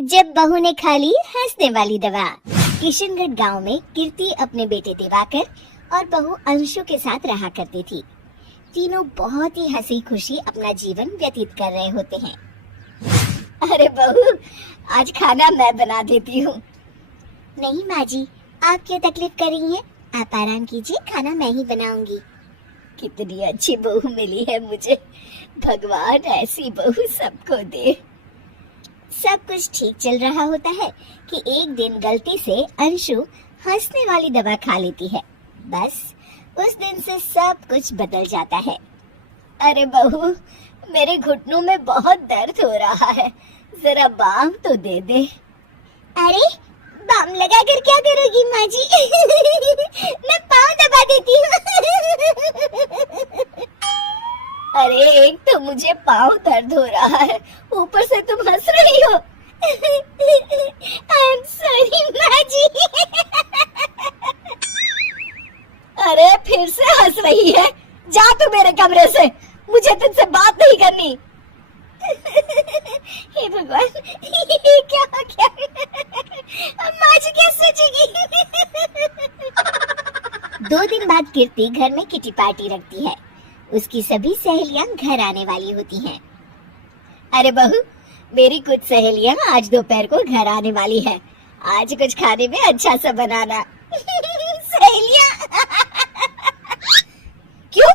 जब बहू ने खा ली हंसने वाली दवा। किशनगढ़ गांव में कीर्ति अपने बेटे दिवाकर और बहू अंशु के साथ रहा करती थी। तीनों बहुत ही हंसी खुशी अपना जीवन व्यतीत कर रहे होते हैं। अरे बहू, आज खाना मैं बना देती हूँ। नहीं माँ जी, आप क्यों तकलीफ कर रही हैं? आप आराम कीजिए, खाना मैं ही बनाऊंगी। कितनी अच्छी बहू मिली है मुझे, भगवान ऐसी बहू सबको दे। सब कुछ ठीक चल रहा होता है कि एक दिन गलती से अंशु हंसने वाली दवा खा लेती है। बस उस दिन से सब कुछ बदल जाता है। अरे बहू, मेरे घुटनों में बहुत दर्द हो रहा है, जरा बाम तो दे दे। अरे बाम लगा कर क्या करोगी माँ जी? मैं पाँव दबा देती हूँ। अरे एक तो मुझे पाँव दर्द हो रहा है, ऊपर से तुम हंस रही हो। आई एम सॉरी माँ जी। अरे फिर से हंस रही है, जा तू मेरे कमरे से, मुझे तुझसे बात नहीं करनी। हे भगवान, क्या हो गया? माँ जी क्या सोचेगी? 2 दिन बाद कीर्ति घर में किटी पार्टी रखती है। उसकी सभी सहेलियां घर आने वाली होती हैं। अरे बहू, मेरी कुछ सहेलियां आज दोपहर को घर आने वाली है। आज कुछ खाने में अच्छा सा बनाना। सहेलियां? क्यों?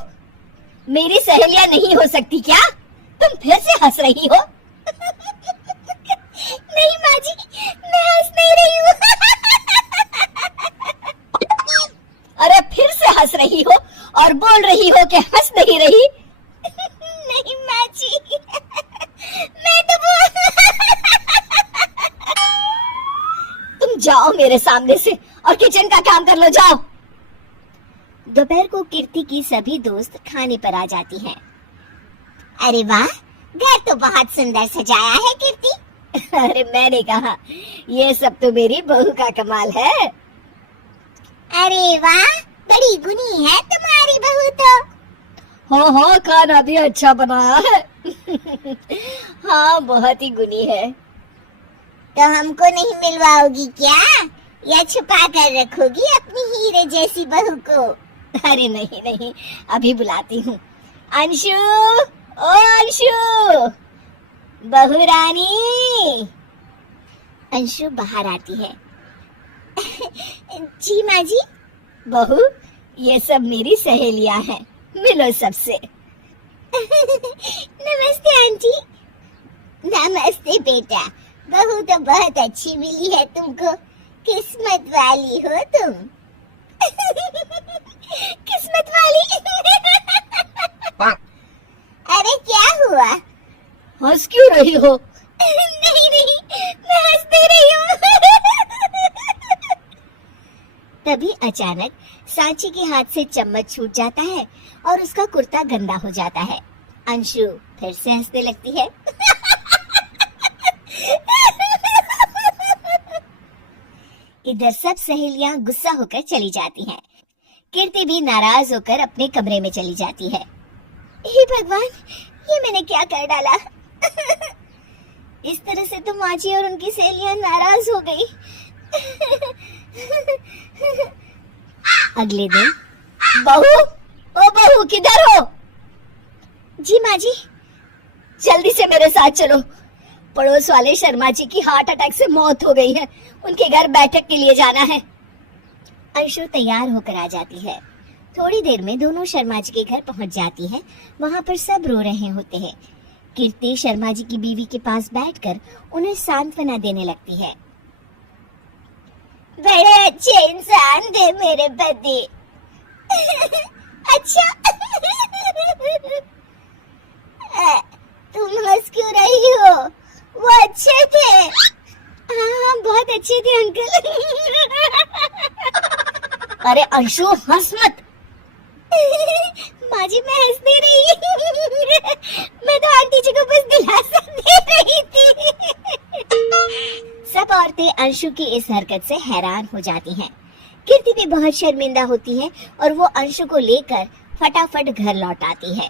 मेरी सहेलियां नहीं हो सकती क्या? तुम फिर से हंस रही हो? नहीं माँ जी, मैं हंस नहीं रही हूँ। अरे फिर से हंस रही हो और बोल रही हो कि हंस नहीं रही। नहीं माँ जी, मैं तो तुम जाओ मेरे सामने से और किचन का काम कर लो, जाओ। दोपहर को कीर्ति की सभी दोस्त खाने पर आ जाती हैं। अरे वाह, घर तो बहुत सुंदर सजाया है कीर्ति। अरे मैंने कहा, ये सब तो मेरी बहू का कमाल है। अरे वाह, बड़ी गुनी है तुम्हारी बहू तो। हाँ हाँ, खाना भी अच्छा बनाया है। हाँ, बहुत ही गुनी है। तो हमको नहीं मिलवाओगी क्या, या छुपा कर रखोगी अपनी हीरे जैसी बहू को? अरे नहीं नहीं, अभी बुलाती हूँ। अंशु, ओ अंशु, बहू रानी। अंशु बाहर आती है। जी माँ जी। बहू, ये सब मेरी सहेलियां हैं, मिलो सबसे। नमस्ते आंटी। नमस्ते बेटा, बहू तो बहुत अच्छी मिली है तुमको, किस्मत वाली हो तुम। किस्मत वाली? अरे क्या हुआ? हंस क्यों रही हो? नहीं नहीं, मैं हंस नहीं रही हूँ। तभी अचानक सांची के हाथ से चम्मच छूट जाता है और उसका कुर्ता गंदा हो जाता है। अंशु फिर से हंसने लगती है। इधर सब सहेलियां गुस्सा होकर चली जाती हैं। कीर्ति भी नाराज होकर अपने कमरे में चली जाती है। हे भगवान, ये मैंने क्या कर डाला? इस तरह से तो माँ जी और उनकी सहेलियां नाराज हो गई। अगले दिन, बहू, ओ बहू, किधर हो? जी माँ जी। जल्दी से मेरे साथ चलो, पड़ोस वाले शर्मा जी की हार्ट अटैक से मौत हो गई है, उनके घर बैठक के लिए जाना है। अंशु तैयार होकर आ जाती है। थोड़ी देर में दोनों शर्मा जी के घर पहुंच जाती है। वहाँ पर सब रो रहे होते हैं। कीर्ति शर्मा जी की बीवी के पास बैठकर उन्हें सांत्वना देने लगती है। बड़े अच्छे इंसान थे मेरे पति। अच्छा। तुम हंस क्यों रही हो? वो अच्छे थे। हाँ, बहुत अच्छे थे अंकल। अरे अंशु, हंस मत। माँ जी, मैं हंस नहीं रही। मैं तो आंटी जी को बस दिलासा दे रही थी। सब औरतें अंशु की इस हरकत से हैरान हो जाती हैं। कीर्ति भी बहुत शर्मिंदा होती है और वो अंशु को लेकर फटाफट घर लौट आती है।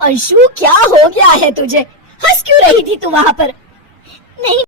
अंशु, क्या हो गया है तुझे? हंस क्यों रही थी तू वहाँ पर? नहीं